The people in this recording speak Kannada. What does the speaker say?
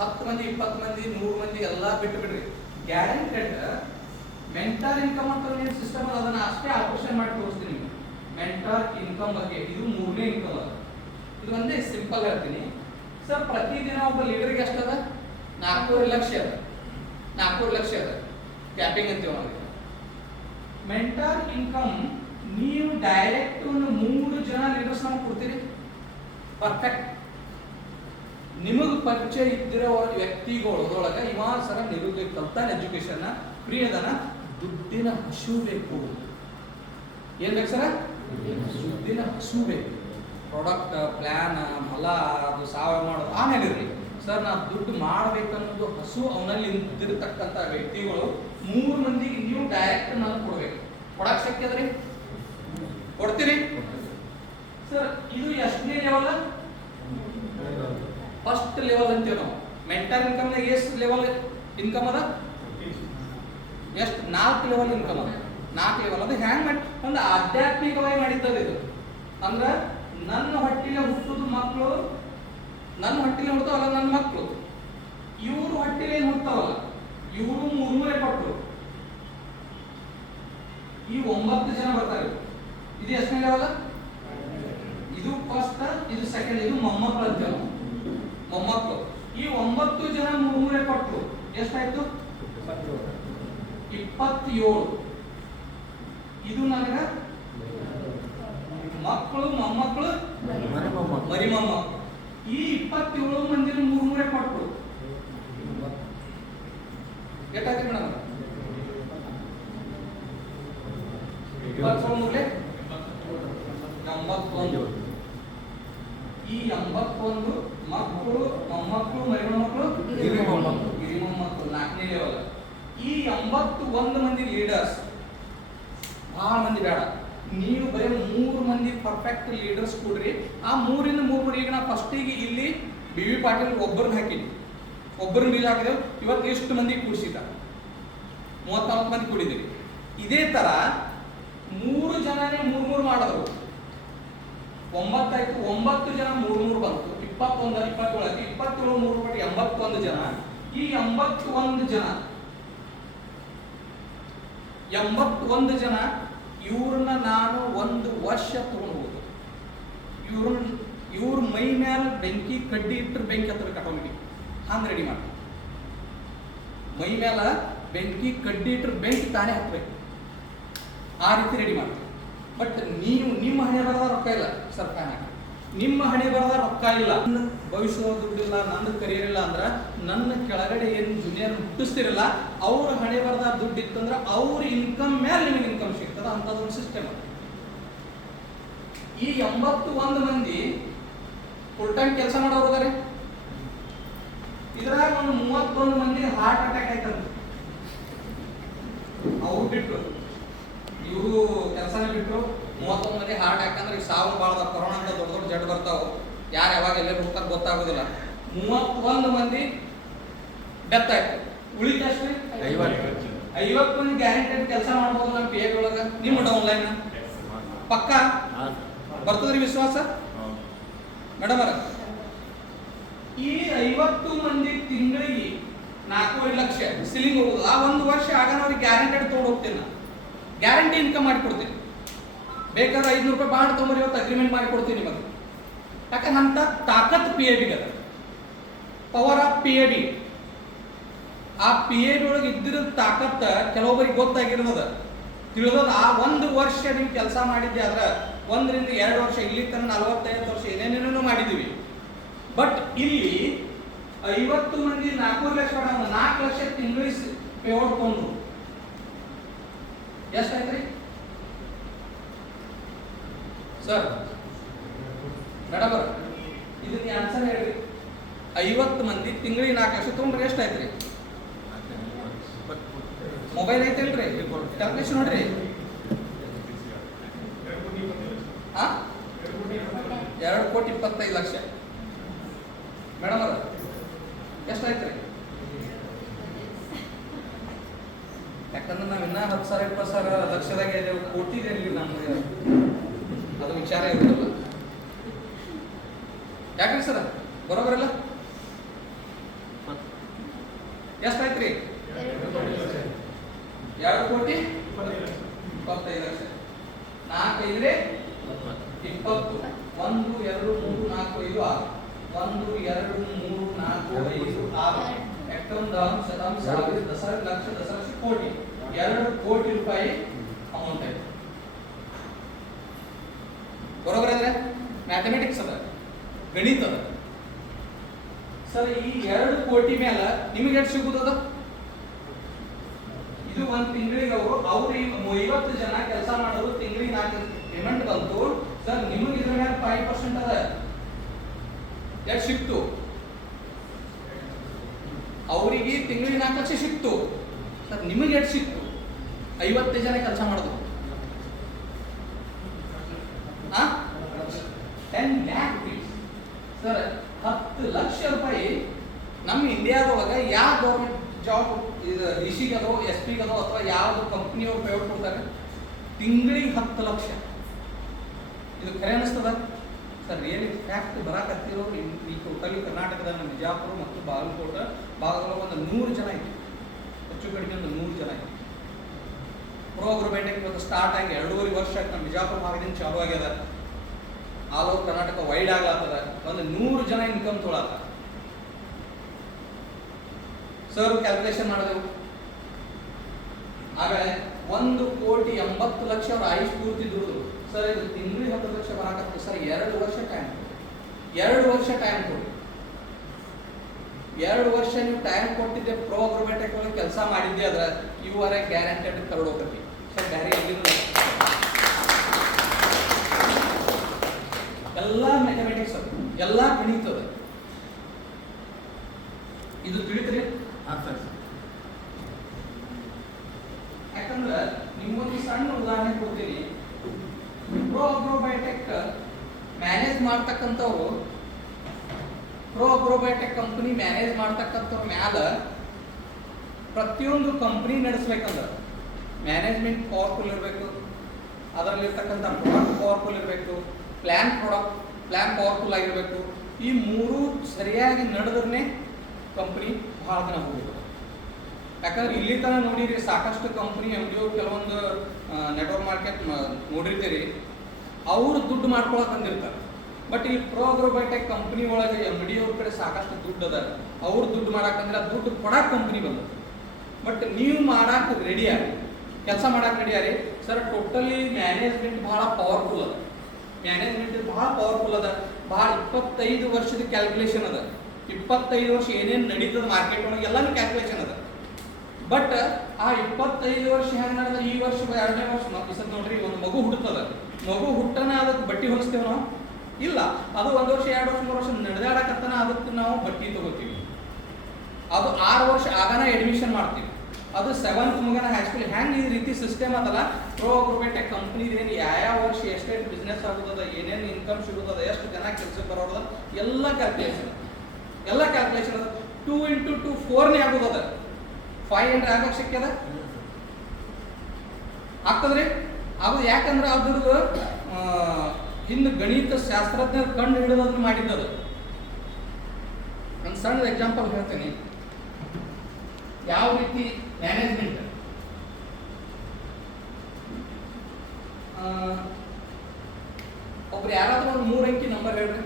10 ಮಂದಿ 20 ಮಂದಿ 100 ಮಂದಿ ಎಲ್ಲ ಬಿಟ್ಟು ಬಿಡ್ರಿ. ಗ್ಯಾರಂಟೆಡ್ ಮೆಂಟರ್ ಇನ್ಕಮ್ ಅಂತ ಏನು ಸಿಸ್ಟಮ್ ಅದ, ಅದನ್ನ ಅಷ್ಟೇ ಆಪರೇಷನ್ ಮಾಡಿ ತೋರಿಸ್ತೀನಿ ನಿಮಗೆ. ಮೆಂಟರ್ ಇನ್ಕಮ್ ಬಗ್ಗೆ ಇದು 3ನೇ ಇನ್ಕಮ್ ಅದ. ಇದು ಒಂದೇ ಸಿಂಪಲ್ ಹೇಳ್ತೀನಿ ಸರ್. ಪ್ರತಿದಿನ ಒಬ್ಬ ಲೀಡರ್ಗೆ ಎಷ್ಟದ? 4.5 ಲಕ್ಷ ಅದ. 4.5 ಲಕ್ಷ ಅದ ಕ್ಯಾಪಿಂಗ್ ಅಂತೀವಿ ನಾವು. ಮೆಂಟರ್ ಇನ್ಕಮ್ ನೀವು ಡೈರೆಕ್ಟ್ ಒಂದು 3 ಜನ ಲೀಡರ್ಸ್ ನಾವು ಕೊಡ್ತೀರಿ. ಪರ್ಫೆಕ್ಟ್. ನಿಮಗೆ ಪರಿಚಯ ಇದ್ದಿರೋ ವ್ಯಕ್ತಿಗಳೊಳಗೆ ಇವ ಸರ ನಿರುದ್ಯೋಗ ಕಲ್ತಾನ, ಎಜುಕೇಶನ್ ಫ್ರೀ ಅದನ, ದುಡ್ಡಿನ ಹಸು ಬೇಕು. ಏನ್ ಬೇಕು ಸರ? ದುಡ್ಡಿನ ಹಸು ಬೇಕು. ಪ್ರಾಡಕ್ಟ್ ಪ್ಲಾನ್ ಹೊಲ ಅದು ಸಾವಯವ ಮಾಡೋದು ಆಮೇಲೆ ಇರಲಿ ಸರ್. ನಾ ದುಡ್ಡು ಮಾಡ್ಬೇಕನ್ನೋದು ಹಸು ಅವನಲ್ಲಿ ಇದ್ದಿರತಕ್ಕಂಥ ವ್ಯಕ್ತಿಗಳು 3 ಮಂದಿಗೆ ನೀವು ಡೈರೆಕ್ಟ್ ನಾನು ಕೊಡ್ಬೇಕು. ಕೊಡಕ್ ಶಕ್ಯ ಅದ್ರಿ? ಕೊಡ್ತೀರಿ ಸರ್? ಇದು ಎಷ್ಟನೇ ಲೆವೆಲ್? ಫಸ್ಟ್ ಲೆವೆಲ್ ಅಂತೀವಿ ನಾವು. ಮೆಂಟರ್ ಇನ್ಕಮ್ ಎಷ್ಟು ಲೆವೆಲ್ ಇನ್ಕಮ್ ಅದ? ಎಷ್ಟು? 4 ಲೆವೆಲ್ ಇನ್ಕಮ್ ಅದ. 4 ಲೆವೆಲ್. ಅದು ಹ್ಯಾಂಗ್ ಮಾಡಿ ಒಂದು ಆಧ್ಯಾತ್ಮಿಕವಾಗಿ ಮಾಡಿದ್ದದ ಇದು. ಅಂದ್ರ ನನ್ನ ಹೊಟ್ಟಿಲೆ ಹುಟ್ಟುದು ಮಕ್ಕಳು, ನನ್ನ ಹೊಟ್ಟಿಲೆ ಹುಡ್ತಾವಲ್ಲ ನನ್ನ ಮಕ್ಕಳು, ಇವರು ಹೊಟ್ಟಿಲೆ ಏನು ಹುಡ್ತಾವಲ್ಲ ಇವರು 300 ಕೊಟ್ಟರು. ಈ 9 ಜನ ಬರ್ತಾರೆ. ಇದು ಎಷ್ಟನೇ ಲೆವೆಲ್? ಇದು ಫಸ್ಟ್, ಇದು ಸೆಕೆಂಡ್, ಇದು ಮೊಮ್ಮಕ್ಕಳು ಅಂತೇವೆ ನಾವು. ಮೊಮ್ಮಕ್ಕಳು. ಈ 9 ಜನ 300 ಕೊಟ್ಟರು. ಎಷ್ಟಾಯ್ತು? 27. ಇದು ನನಗ ಮಕ್ಕಳು, ಮೊಮ್ಮಕ್ಕಳು, ಮರಿ ಮೊಮ್ಮಕ್ಕಳು. ಈ 27 ಮಂದಿ 300 ಕೊಟ್ಟರು. ಎಷ್ಟಾಯ್ತು ಮೇಡಮ್? 21 81. ಈ 81 ಮಕ್ಕಳು, ಮೊಮ್ಮಕ್ಕಳು, ಮರಿ ಮೊಮ್ಮಕ್ಕಳು, ಗಿರಿ ಮೊಮ್ಮಕ್ಕಳು 4ನೇ ಲೆವೆಲ್. ಈ 81 ಮಂದಿ ಲೀಡರ್ಸ್. ಬಹಳ ಮಂದಿ ಬೇಡ, ನೀವು ಬರೀ 3 ಮಂದಿ ಪರ್ಫೆಕ್ಟ್ ಲೀಡರ್ಸ್ ಕೊಡ್ರಿ. ಆ 3ರಿಂದ 3 ಈಗ ನಾ ಫಸ್ಟಿಗೆ ಇಲ್ಲಿ BV ಪಾಟೀಲ್ ಒಬ್ಬರನ್ನ ಹಾಕಿನಿ, ಒಬ್ಬರನ್ನ ಇಲ್ಲಿ ಹಾಕಿದೆವು. ಇವತ್ತು ಎಷ್ಟು ಮಂದಿ ಕೂಡಿಸಿದ? 34 ಮಂದಿ ಕೂಡಿದ್ದೀವಿ. ಇದೇ ತರ 3 ಜನನೇ 3 ಮಾಡಿದ್ರು. 9 ಆಯ್ತು. 9 ಜನ 3 ಬಂತು. 21 27 27 3 ಪಟ್ಟು 81 ಜನ. ಈ 81 ಜನ ಇವ್ರನ್ನ ನಾನು 1 ವರ್ಷ ತಗೊಂಡ್ಬೋದು. ಇವ್ರ ಮೈ ಮೇಲೆ ಬೆಂಕಿ ಕಡ್ಡಿ ಇಟ್ಟರೆ ಬೆಂಕಿ ಹತ್ತಬೇಕು ಆಟೋಮೆಟಿಕ್. ಹಂಗೆ ರೆಡಿ ಮಾಡಿ. ಮೈ ಮೇಲೆ ಬೆಂಕಿ ಕಡ್ಡಿ ಇಟ್ಟರೆ ಬೆಂಕಿ ತಾನೇ ಹತ್ತಬೇಕು. ಆ ರೀತಿ ರೆಡಿ ಮಾಡ್ತೀವಿ. ಬಟ್ ನೀವು ನಿಮ್ಮ ಹಣೆ ಬರದ ರೊಕ್ಕ ಇಲ್ಲ ಸರ್, ಫ್ಯಾನ್ ಹಾಕಿ. ನಿಮ್ಮ ಹಣೆ ಬರದ ರೊಕ್ಕ ಇಲ್ಲ, ನನ್ನ ಭವಿಷ್ಯದ ದುಡ್ಡಿಲ್ಲ, ನನ್ನ ಕರಿಯರ್ ಇಲ್ಲ ಅಂದ್ರೆ ನನ್ನ ಕೆಳಗಡೆ ಏನು ಜೂನಿಯರ್ ಹುಟ್ಟಿಸ್ತಿರಲ್ಲ ಅವ್ರ ಹಣೆ ಬರದ ದುಡ್ಡು ಇತ್ತಂದ್ರೆ ಅವ್ರ ಇನ್ಕಮ್ ಮೇಲೆ ನಿಮಗೆ ಇನ್ಕಮ್ ಸಿಗ್ತದ. ಅಂಥದ್ದೊಂದು ಸಿಸ್ಟಮ್. ಈ 81 ಮಂದಿ ಫುಲ್ ಟೈಮ್ ಕೆಲಸ ಮಾಡೋರು ಅದಾರೆ. ಇದ್ರಾಗ ಒಂದು 31 ಮಂದಿ ಹಾರ್ಟ್ ಅಟ್ಯಾಕ್ ಆಯ್ತಂತ. ಅವ್ರು ಬಿಟ್ರು, ಇವರು ಕೆಲಸನೇ ಬಿಟ್ಟರು. 31 ಮಂದಿ ಹಾರ್ಟ್ ಅಟ್ಯಾಕ್ ಅಂದ್ರೆ ಈಗ ಸಾವು ಬಾಳದ. ಕೊರೋನಾ ಅಂತ ದೊಡ್ಡ ದೊಡ್ಡ ಜಡ್ ಬರ್ತಾವ. ಯಾರು ಯಾವಾಗ ಎಲ್ಲರೂ ಹೋಗ್ತಾರೆ ಗೊತ್ತಾಗೋದಿಲ್ಲ. 31 ಮಂದಿ ಡೆತ್ ಆಯ್ತು. ಉಳಿದಷ್ಟು 50 ಮಂದಿ ಗ್ಯಾರಂಟೆಡ್ ಕೆಲಸ ಮಾಡ್ಬೋದು ನಮ್ಮ PA ಒಳಗೆ. ನಿಮ್ಮ ಡೌನ್ಲೈನ್ ಪಕ್ಕ ಬರ್ತದ್ರಿ ವಿಶ್ವಾಸ ಮೇಡಮ್ ಅವರ? ಈ 50 ಮಂದಿ ತಿಂಗಳಿಗೆ 4.5 ಲಕ್ಷ ಸಿಲಿಂಗ್ ಹೋಗುದು. ಆ 1 ವರ್ಷ ಆಗ ಅವ್ರಿಗೆ ಗ್ಯಾರಂಟೆಡ್ ತೊಗೊಂಡು ಹೋಗ್ತೀನಿ ನಾನು. ಗ್ಯಾರಂಟಿ ಇನ್ಕಮ್ ಮಾಡಿಕೊಡ್ತೀನಿ. ಬೇಕಾದ್ರೆ 500 ರೂಪಾಯಿ ಬಾಂಡ್ ತೊಗೊಂಬರಿ, ಇವತ್ತು ಅಗ್ರಿಮೆಂಟ್ ಮಾಡಿಕೊಡ್ತೀನಿ ನಿಮಗೆ. ಯಾಕಂದ್ರೆ ಅಂತ ತಾಕತ್ PAB ಅದ. Power of PAB. ಆ PAB ಒಳಗೆ ಇದ್ದಿರೋ ತಾಕತ್ ಕೆಲವೊಬ್ಬರಿಗೆ ಗೊತ್ತಾಗಿರೋದ, ತಿಳಿದದ. ಆ 1 ವರ್ಷ ನೀವು ಕೆಲಸ ಮಾಡಿದ್ದೆ ಆದ್ರೆ 1 ರಿಂದ 2 ವರ್ಷ ಇಲ್ಲಿ ತನಕ 45 ವರ್ಷ ಏನೇನೇನೋ ಮಾಡಿದ್ದೀವಿ. ಬಟ್ ಇಲ್ಲಿ 50 ಮಂದಿ 4 ಲಕ್ಷ 4 ಲಕ್ಷ ತಿಂಗಳಿಗೆ ಪೇ ಹೊಡ್ಕೊಂಡು ಎಷ್ಟಾಯ್ತ್ರಿ ಸರ್? ಮೇಡಮ್ ಅವ್ರ ಇದನ್ನ ಆನ್ಸರ್ ಹೇಳ್ರಿ. 50 ಮಂದಿ ತಿಂಗಳಿಗೆ 4 ಲಕ್ಷ ತೊಗೊಂಡ್ರೆ ಎಷ್ಟಾಯ್ತ್ರಿ? ಮೊಬೈಲ್ ಐತಿಲ್ರಿ? ಕ್ಯಾಲ್ಕುಲೇಷನ್ ನೋಡ್ರಿ. 2,25,00,000 ಮೇಡಮ್ ಅವ್ರ ಎಷ್ಟಾಯ್ತ್ರಿ? ಯಾಕಂದ್ರೆ ನಾವು ಇನ್ನ 10,000 20,000 ಲಕ್ಷದಾಗ ಇದ್ದೇವೆ. ಕೋಟಿದಲ್ಲಿ ನಮ್ಗೆ ಅದು ವಿಚಾರ ಇರೋದಿಲ್ಲ. ಯಾಕ್ರಿ ಸರ್? ಬರೋಬರಲ್ಲ? ಎಷ್ಟಾಯ್ತ್ರಿ? 2,25,00,000. 4 5 20. 1 2 3 4 5 6. 1 2 3 4 5 6. ಎಕ್ಟಮ್ ದಾಮ್ ಶತಂ ಸಾವಿರ ದಶರ ಲಕ್ಷ ದಶಲಕ್ಷ ಕೋಟಿ. 2 ಕೋಟಿ ರೂಪಾಯಿ ಅಮೌಂಟ್ ಆಯ್ತು. ಬರೋಬರ ಅಂದ್ರೆ ಮ್ಯಾಥಮೆಟಿಕ್ಸ್ ಅದ, ಗಣಿತ ಅದ ಸರ್. ಈ 2 ಕೋಟಿ ಮೇಲೆ ನಿಮಗೆ ಎಷ್ಟು ಸಿಗುತ್ತದ? ಇದು ಒಂದು ತಿಂಗಳಿಗೆ ಅವ್ರು 50 ಜನ ಕೆಲಸ ಮಾಡೋರು ತಿಂಗಳಿಗೆ 4 ಪೇಮೆಂಟ್ ಬಂತು ಸರ್. ನಿಮಗೆ ಇದ್ರ ಮೇಲೆ 5% ಅದ. ಎಷ್ಟು ಸಿಕ್ತು? ಅವರಿಗೆ ತಿಂಗಳಿಗೆ 4 ಲಕ್ಷ ಸಿಕ್ತು ಸರ್. ನಿಮಗೆ ಎಷ್ಟು ಸಿಕ್ತು? 50 ಜನ ಕೆಲಸ ಮಾಡಿದ್ರು. 10 lakh rupees ಸರ್. 10 ಲಕ್ಷ ರೂಪಾಯಿ ನಮ್ಮ ಇಂಡಿಯಾದೊಳಗೆ ಯಾವ ಗೌರ್ಮೆಂಟ್ ಜಾಬ್ ಇದು ರಿಷಿಗದೋ ಎಸ್ ಪಿಗದೋ ಅಥವಾ ಯಾವ್ದು ಕಂಪ್ನಿಯವ್ರು ಪೇಮೆಂಟ್ ಕೊಡ್ತಾರೆ? ತಿಂಗಳಿಗೆ 10 ಲಕ್ಷ. ಇದು ಖರೆ ಅನಿಸ್ತದ ಸರ್? ರಿಯಲಿ ಫ್ಯಾಕ್ಟ್ ಬರಾಕತ್ತಿರೋ ಈ ಟೋಟಲಿ ಕರ್ನಾಟಕದ ನಮ್ಮ ಬಿಜಾಪುರ ಮತ್ತು ಬಾಗಲಕೋಟೆ ಭಾಗದೊಳಗೆ ಒಂದು 100 ಜನ ಇತ್ತು, ಹೆಚ್ಚು ಕಡಿಮೆ ಒಂದು 100 ಜನ ಇತ್ತು. ಪ್ರೋಗ್ರಮೇಟಿಕ್ ಇವತ್ತು ಸ್ಟಾರ್ಟ್ ಆಗಿ 2.5 ವರ್ಷ ಆಯ್ತು. ನಮ್ಮ ಬಿಜಾಪುರ ಭಾಗದಿಂದ ಚಾಲು ಆಗ್ಯದ. ಆಲ್ ಓವರ್ ಕರ್ನಾಟಕ ವೈಡ್ ಆಗ್ಲಾತದ. ಒಂದು 100 ಜನ ಇನ್ಕಮ್ ತೊಳತ್ತ ಸರ್. ಕ್ಯಾಲ್ಕುಲೇಷನ್ ಮಾಡಿದೆವು. ಆಮೇಲೆ 1,80,00,000 ಅವ್ರ ಆಯುಷ್ ಪೂರ್ತಿ ದುಡಿದ್ರು ಸರ್. ಇದು ತಿಂಗಳಿಗೆ 10 ಲಕ್ಷ ಬರಾಕತ್ತೆ ಸರ್. 2 ವರ್ಷ ಟೈಮ್ ಕೊಡಿ. 2 ವರ್ಷ ಟೈಮ್ ಕೊಡಿ. 2 ವರ್ಷ ನೀವು ಟೈಮ್ ಕೊಟ್ಟಿದ್ದೆ, ಪ್ರೋಗ್ರಮೇಟಿಕ್ ಒಳಗೆ ಕೆಲಸ ಮಾಡಿದ್ದೆ, ಅದ್ರ you are a guaranteed crorepati sir. ಬೇರೆ ಎಲ್ಲಿನೂ ಎಲ್ಲ ಮ್ಯಾಥಮೆಟಿಕ್ಸ್ ಅದು, ಎಲ್ಲ ಗಣಿತದ. ಇದು ತಿಳಿದ್ರಿ? ಯಾಕಂದ್ರೆ ನಿಮ್ಗೊಂದು ಸಣ್ಣ ಉದಾಹರಣೆ ಕೊಡ್ತೀನಿ. ಪ್ರೋಗ್ರೋಬಯೋಟೆಕ್ ಮ್ಯಾನೇಜ್ ಮಾಡ್ತಕ್ಕಂಥವ್ರು, ಪ್ರೋಗ್ರೋಬಯೋಟೆಕ್ ಕಂಪನಿ ಮ್ಯಾನೇಜ್ ಮಾಡ್ತಕ್ಕಂಥವ್ರ ಮ್ಯಾಲ ಪ್ರತಿಯೊಂದು ಕಂಪನಿ ನಡೆಸ್ಬೇಕಂದ್ರೆ ಮ್ಯಾನೇಜ್ಮೆಂಟ್ ಪವರ್ಫುಲ್ ಇರಬೇಕು, ಅದರಲ್ಲಿರ್ತಕ್ಕಂಥ ಪ್ರಾಡಕ್ಟ್ ಪವರ್ಫುಲ್ ಇರಬೇಕು, ಪ್ಲ್ಯಾನ್ ಪವರ್ಫುಲ್ ಆಗಿರಬೇಕು. ಈ 3 ಸರಿಯಾಗಿ ನಡೆದ್ರೆ ಕಂಪನಿ ಭಾಳ ದಿನ ಹೋಗ್ಬೇಕು. ಯಾಕಂದ್ರೆ ಇಲ್ಲಿ ತನಕ ನೋಡಿರಿ ಸಾಕಷ್ಟು ಕಂಪನಿ MDO ಕೆಲವೊಂದು ನೆಟ್ವರ್ಕ್ ಮಾರ್ಕೆಟ್ ನೋಡಿರ್ತೀರಿ, ಅವರು ದುಡ್ಡು ಮಾಡ್ಕೊಳಕ್ ಅಂದಿರ್ತಾರೆ. ಬಟ್ ಈ ಪ್ರೋಗ್ರೋಬಯೋಟೆಕ್ ಕಂಪನಿ ಒಳಗೆ MDO ಕಡೆ ಸಾಕಷ್ಟು ದುಡ್ಡು ಅದ. ಅವ್ರು ದುಡ್ಡು ಮಾಡಾಕಂದ್ರೆ ದುಡ್ಡು ಕೊಡಾಕ್ ಕಂಪನಿ ಬಂದ. ಬಟ್ ನೀವು ಮಾಡಾಕ ರೆಡಿ ಆಗಿ, ಕೆಲಸ ಮಾಡಾಕ ರೆಡಿ ಆಗಿ ಸರ್. ಟೋಟಲಿ ಮ್ಯಾನೇಜ್ಮೆಂಟ್ ಭಾಳ ಪವರ್ಫುಲ್ ಅದ. ಮ್ಯಾನೇಜ್ಮೆಂಟ್ ಭಾಳ ಪವರ್ಫುಲ್ ಅದ. ಭಾಳ 25 ವರ್ಷದ ಕ್ಯಾಲ್ಕುಲೇಷನ್ ಅದ. 25 ವರ್ಷ ಏನೇನು ನಡೀತದ ಮಾರ್ಕೆಟ್ ಒಳಗೆ ಎಲ್ಲಾನು ಕ್ಯಾಲ್ಕುಲೇಷನ್ ಅದ. ಬಟ್ ಆ 25 ವರ್ಷ ಹೆಂಗೆ ನಡೆದ, ಈ ವರ್ಷ 2ನೇ ವರ್ಷ ನಾವು ನೋಡ್ರಿ, ಒಂದು ಮಗು ಹುಟ್ಟುತ್ತದ. ಮಗು ಹುಟ್ಟನ ಅದಕ್ಕೆ ಬಟ್ಟಿ ಹೊಲಿಸ್ತೇವೆ ನಾವು? ಇಲ್ಲ. ಅದು 1 ವರ್ಷ 2 ವರ್ಷ 3 ವರ್ಷ ನಡೆದಾಡಕತ್ತನ ಅದಕ್ಕೆ ನಾವು ಬಟ್ಟಿ ತಗೋತೀವಿ. ಅದು 6 ವರ್ಷ ಆಗನ ಅಡ್ಮಿಷನ್ ಮಾಡ್ತೀವಿ. ಅದು 7th ಮುಗನ ಹೈಸ್ಕೂಲ್. ಹೆಂಗೆ ಈ ರೀತಿ ಸಿಸ್ಟಮ್ ಅದಲ್ಲ. ಪ್ರೋಗ್ರೋಬಯೋಟೆಕ್ ಕಂಪ್ನಿ ಏನು ಯಾವ ವರ್ಷ ಎಷ್ಟೆಷ್ಟು ಬಿಸ್ನೆಸ್ ಆಗುತ್ತದ, ಏನೇನು ಇನ್ಕಮ್ ಸಿಗುತ್ತದ, ಎಷ್ಟು ಜನ ಕೆಲಸಕ್ಕೆ ಬರೋದ, ಎಲ್ಲ ಕ್ಯಾಲ್ಕುಲೇಷನ್ ಅದ. 2 × 2 4ನೇ ಆಗೋದದ. 5 ಅಂದ್ರೆ ಆಗಕ್ಕೆ ಶಕ್ಯದ ಆಗ್ತದ್ರಿ? ಅದು ಯಾಕಂದ್ರೆ ಅದ್ರದ್ದು ಹಿಂದೆ ಗಣಿತ ಶಾಸ್ತ್ರಜ್ಞರು ಕಂಡು ಹಿಡಿದದನ್ನು ಮಾಡಿದ್ದದು. ಒಂದು ಸಣ್ಣ ಎಕ್ಸಾಂಪಲ್ ಹೇಳ್ತೀನಿ. ಯಾವ ರೀತಿ ಮ್ಯಾನೇಜ್ಮೆಂಟ್, ಒಬ್ರು ಯಾರಾದ್ರೂ ಒಂದು 3 ಅಂಕಿ ನಂಬರ್ ಹೇಳ್ರಿ.